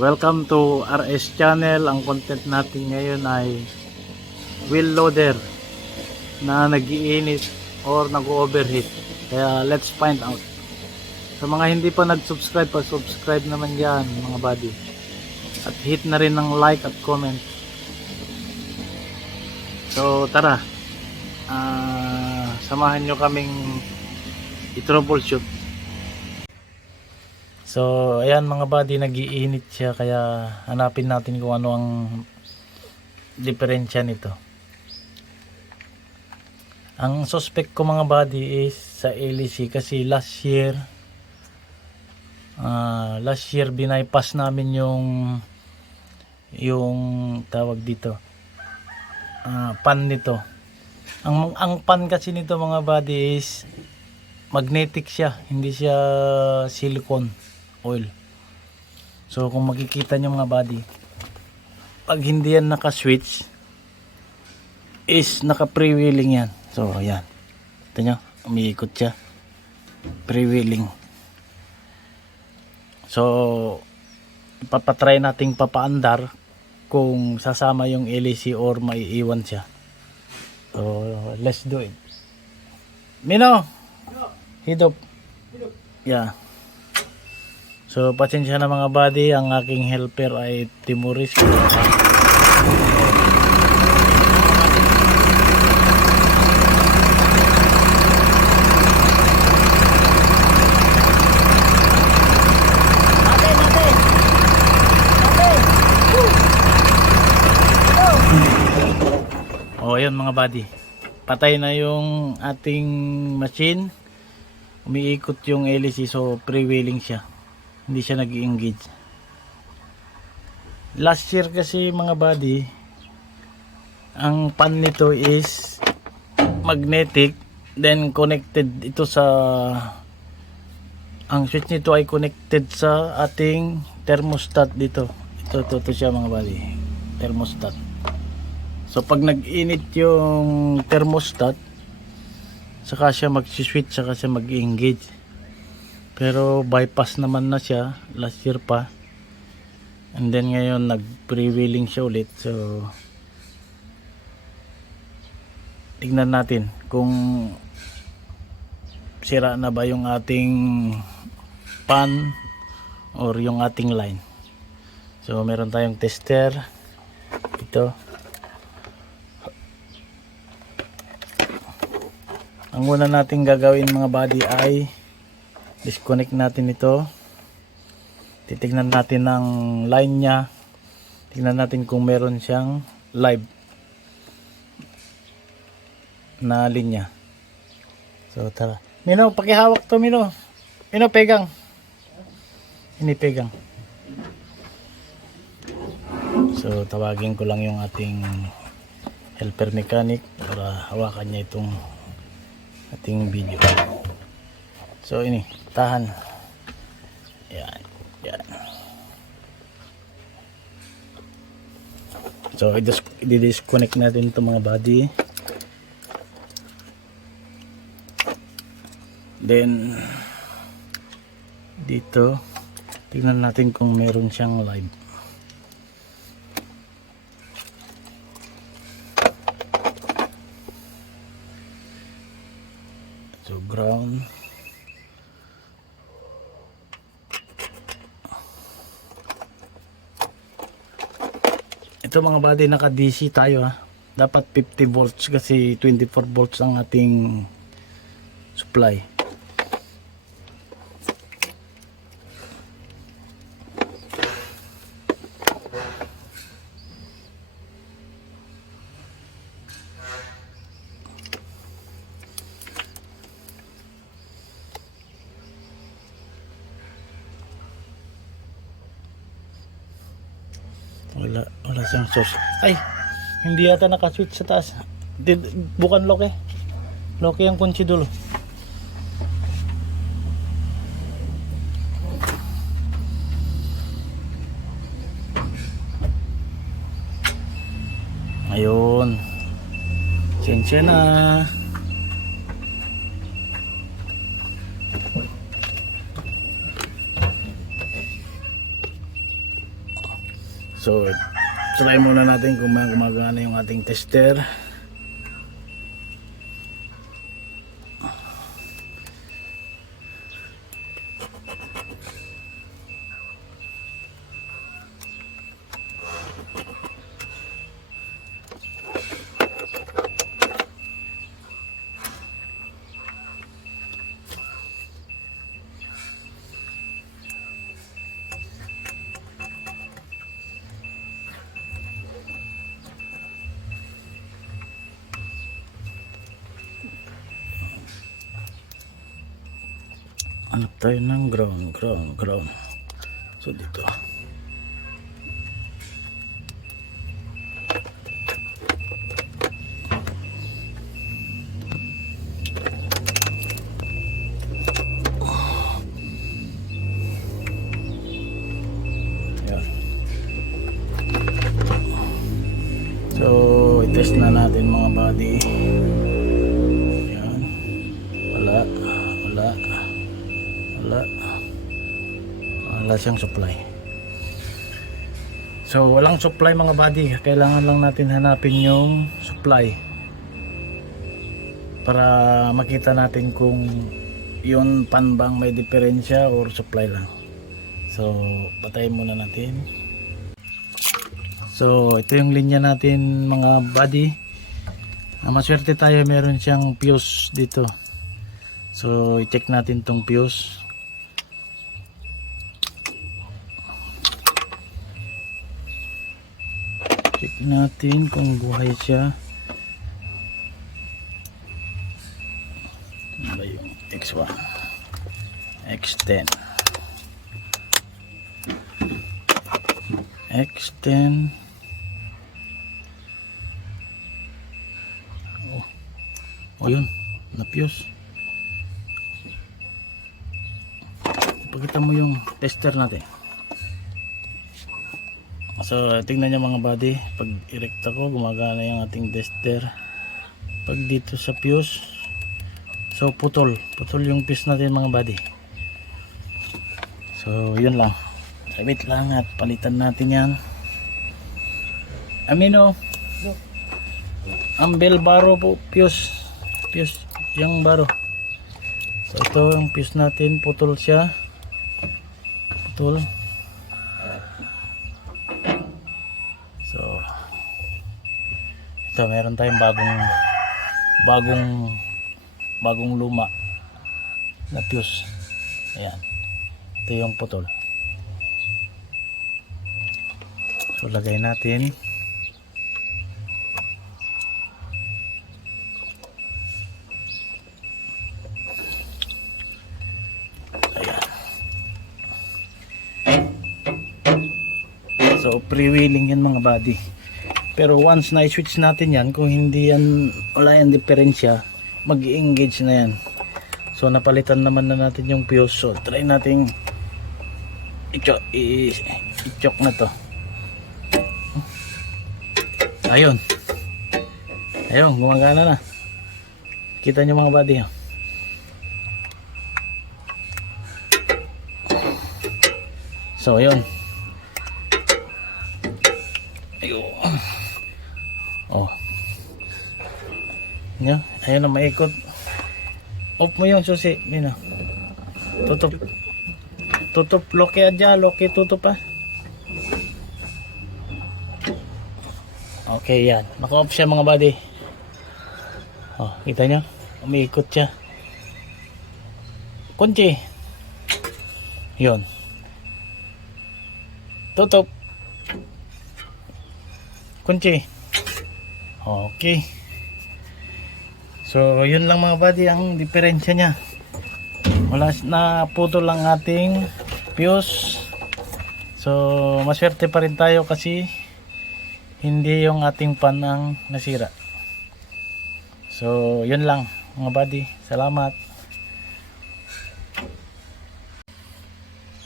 Welcome to RS channel. Ang content natin ngayon ay wheel loader na nag-iinit or nag-overheat. Kaya let's find out. Sa mga hindi pa nag-subscribe, pa-subscribe naman yan mga buddy. At hit na rin ng like at comment. So tara, samahan nyo kaming i-troubleshoot. So ayan mga buddy, nag-iinit siya, kaya hanapin natin kung ano ang diferensya nito. Ang suspect ko mga buddy is sa LEC, kasi last year bypass namin yung tawag dito, pan nito. Ang pan kasi nito mga buddy is magnetic siya, hindi siya silicone oil. So kung makikita nyo mga buddy, pag hindi yan naka-switch is naka-freewheeling yan. So ayan, ito nyo, umiikot siya, freewheeling. So ipapatry nating papaandar kung sasama yung LEC or maiiwan siya. So let's do it. Mino, hidop. Yeah. So pasensya na mga buddy, ang aking helper ay Timoris. Oh, ayun mga buddy, patay na yung ating machine, umiikot yung LEC, so freewheeling siya, hindi siya nag-engage. Last year kasi mga buddy, ang pan nito is magnetic, then connected ito sa, ang switch nito ay connected sa ating thermostat dito. Ito siya mga buddy, thermostat. So pag nag-init yung thermostat, saka siya mag-switch, saka siya mag-engage. Pero bypass naman na siya last year pa, and then ngayon nag-freewheeling siya ulit. So tignan natin kung sira na ba yung ating pan or yung ating line. So meron tayong tester ito. Ang una nating gagawin mga buddy ay disconnect natin ito. Titignan natin ang line nya, tignan natin kung meron siyang live na linya. So tara, Mino, pakihawak to Mino. Mino, pegang. Ini pegang. So tawagin ko lang yung ating helper mechanic para hawakan niya itong ating video. So ini, tahan. Yan, yan. So i-disconnect natin ito mga buddy. Then dito tingnan natin kung meron siyang live. So ground. Ito mga buddy, naka DC tayo ha. Dapat 50 volts kasi 24 volts ang ating supply. Wala siyang source. Ay, hindi yata naka-switch sa taas. Bukan lock eh. Lock yung kunci dulu. Ayun. Sensya na. So try muna natin kung gumagana yung ating tester. Hanap tayo ng ground. So dito. Ayan. So i-test na natin mga buddy. Ayan. Wala siyang supply. So walang supply mga buddy, kailangan lang natin hanapin yung supply para makita natin kung yun pan bang may diferensya or supply lang. So patayin muna natin. So ito yung linya natin mga buddy. Maswerte tayo, meron siyang fuse dito. So i-check natin tong fuse. Check natin kung buhay siya. Ano ba yung X1? X10. X10. Oh yun, na-fuse. Ipakita mo yung tester natin. So tingnan nyo mga buddy, pag i-recta ko gumagana yung ating tester. Pag dito sa fuse, so putol yung fuse natin mga buddy. So yun lang, wait lang at palitan natin yan. Amino ang bell baro po, fuse yung baro. So ito yung fuse natin, putol siya, putol. So ito, meron tayong bagong luma na fuse. Ayan, ito yung putol. So lagay natin. Ayan. So pre-wheeling yan mga buddy. Pero once na i-switch natin yan, kung hindi yan, wala yan diferensya, mag-engage na yan. So napalitan naman na natin yung fuse. So try natin i-choke na to. Ayun, gumagana na. Kita nyo mga buddy. So ayun. Oh. Nya, ayun na maikot. Off mo yung susi, yun na. Tutup, loki aja, loki tutup pa. Okay, yan. Naka-off siya mga buddy. Oh, kita nyo? Umiikot siya. Kunci. Yun. Tutup. Kunci. Okay. So yun lang mga buddy ang diferensya niya. Wala na, putol lang ating fuse. So maswerte pa rin tayo kasi hindi yung ating pan ang nasira. So yun lang mga buddy. Salamat.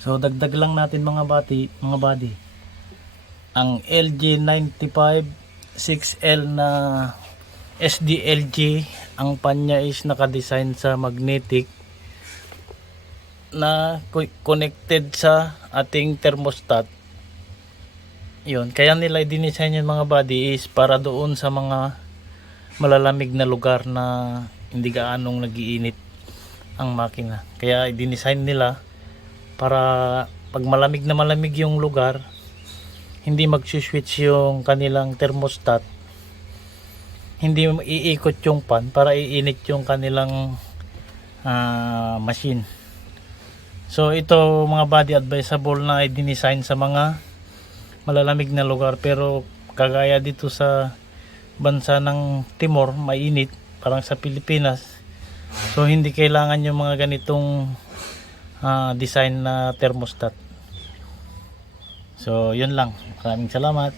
So dagdag lang natin mga buddy. Ang LG95 6L na SDLG, ang pan niya is nakadesign sa magnetic na connected sa ating thermostat. Yun, kaya nila i-design yung mga body is para doon sa mga malalamig na lugar na hindi gaanong nagiinit ang makina. Kaya i-design nila para pag malamig na malamig yung lugar, hindi mag-switch yung kanilang thermostat, hindi iikot yung fan para iinit yung kanilang machine. So ito mga body advisable na i-design sa mga malalamig na lugar, pero kagaya dito sa bansa ng Timor, mainit parang sa Pilipinas, so hindi kailangan yung mga ganitong design na thermostat. So yun lang, maraming salamat.